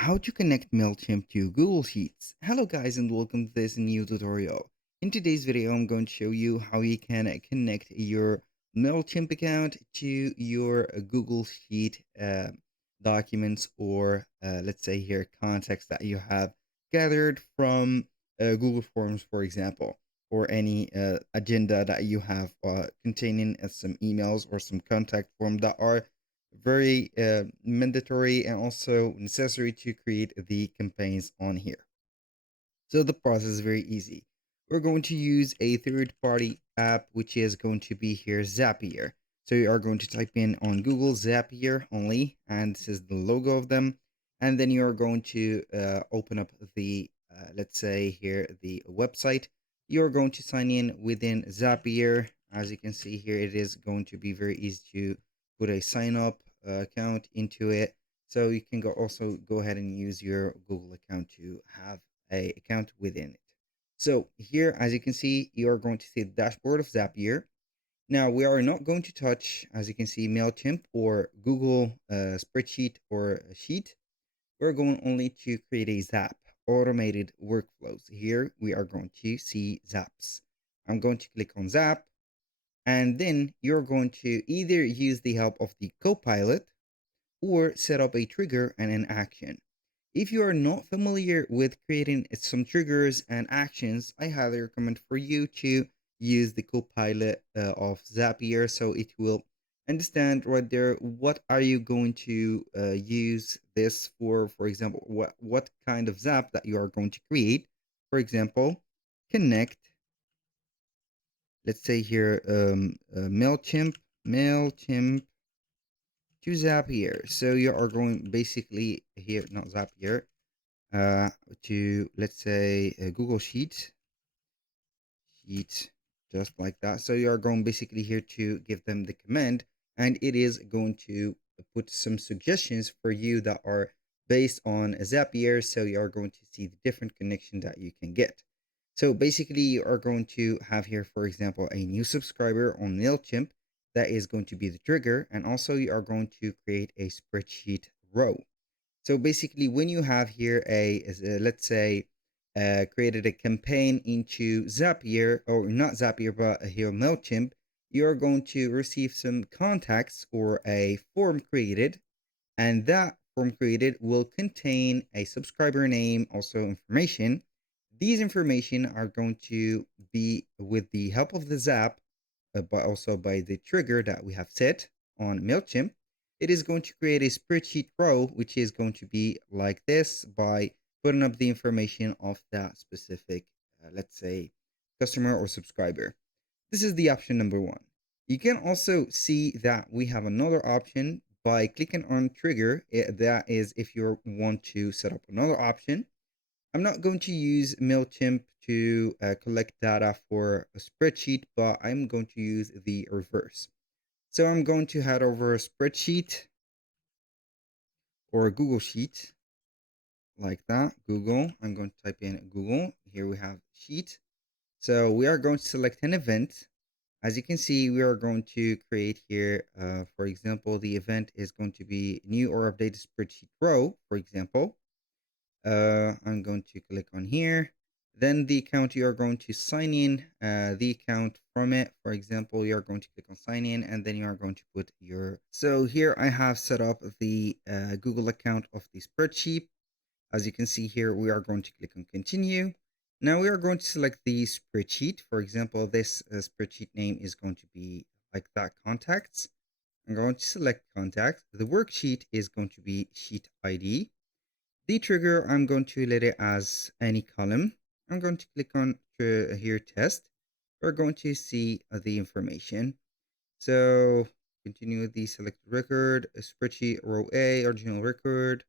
How to connect Mailchimp to Google Sheets. Hello guys and welcome to this new tutorial. In today's video, I'm going to show you how you can connect your Mailchimp account to your Google Sheet documents or let's say here contacts that you have gathered from Google Forms, for example, or any agenda that you have containing some emails or some contact form that are very mandatory and also necessary to create the campaigns on here. So the process is very easy. We're going to use a third-party app, which is going to be here Zapier. So you are going to type in on Google Zapier only, and this is the logo of them. And then you are going to open up the, let's say here, the website. You're going to sign in within Zapier. As you can see here, it is going to be very easy to put a sign up account into it. So you can also go ahead and use your Google account to have a account within it. So here, as you can see, you are going to see the dashboard of Zapier. Now we are not going to touch, as you can see, Mailchimp or Google spreadsheet or sheet. We're going only to create a Zap, automated workflows. Here we are going to see Zaps. I'm going to click on Zap, and then you're going to either use the help of the Copilot or set up a trigger and an action. If you are not familiar with creating some triggers and actions, I highly recommend for you to use the Copilot of Zapier, so it will understand right there what are you going to use this for. For example, what kind of Zap that you are going to create. For example, connect. Let's say here Mailchimp to Zapier. So you are going basically here, not Zapier, uh, to let's say Google Sheet, just like that. So you are going basically here to give them the command, and it is going to put some suggestions for you that are based on Zapier. So you are going to see the different connection that you can get. So basically, you are going to have here, for example, a new subscriber on Mailchimp. That is going to be the trigger, and also you are going to create a spreadsheet row. So basically, when you have here let's say, created a campaign into Zapier, or not Zapier, but here Mailchimp, you're going to receive some contacts or a form created, and that form created will contain a subscriber name, also information. These information are going to be with the help of the Zap, but also by the trigger that we have set on Mailchimp. It is going to create a spreadsheet row, which is going to be like this by putting up the information of that specific, let's say, customer or subscriber. This is the option number one. You can also see that we have another option by clicking on trigger. That is if you want to set up another option. I'm not going to use Mailchimp to collect data for a spreadsheet, but I'm going to use the reverse. So I'm going to head over a spreadsheet or a Google Sheet like that. Google. I'm going to type in Google. Here we have Sheet. So we are going to select an event. As you can see, we are going to create here, for example, the event is going to be new or updated spreadsheet row, for example. I'm going to click on here. Then the account, you are going to sign in the account from it. For example, you are going to click on sign in, and then you are going to put your. So here I have set up the Google account of the spreadsheet. As you can see here, we are going to click on continue. Now we are going to select the spreadsheet. For example, this spreadsheet name is going to be like that, contacts. I'm going to select contacts. The worksheet is going to be sheet ID. The trigger, I'm going to let it as any column. I'm going to click on here test. We're going to see the information. So continue with the select record, spreadsheet row A, original record.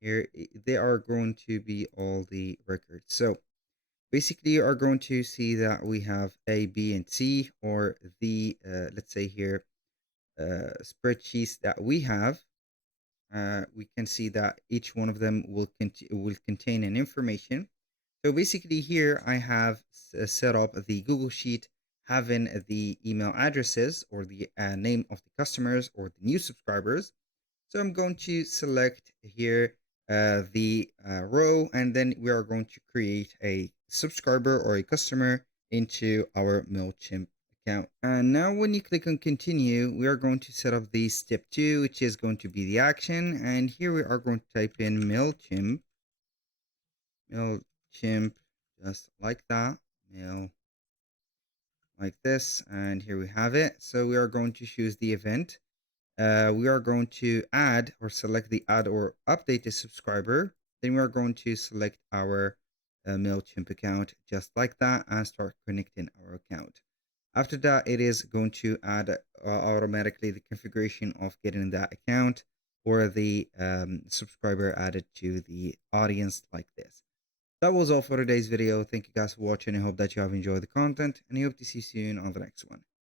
Here they are going to be all the records. So basically you are going to see that we have A, B, and C, or the let's say here spreadsheets that we have. We can see that each one of them will contain an information. So basically here I have set up the Google Sheet having the email addresses or the name of the customers or the new subscribers. So I'm going to select here the row, and then we are going to create a subscriber or a customer into our MailChimp account. And now when you click on continue, we are going to set up the step 2, which is going to be the action. And here we are going to type in MailChimp, just like that, mail like this. And here we have it. So we are going to choose the event. We are going to add or select the add or update a subscriber. Then we are going to select our MailChimp account just like that and start connecting our account. After that, it is going to add automatically the configuration of getting that account or the subscriber added to the audience like this. That was all for today's video. Thank you guys for watching. I hope that you have enjoyed the content and I hope to see you soon on the next one.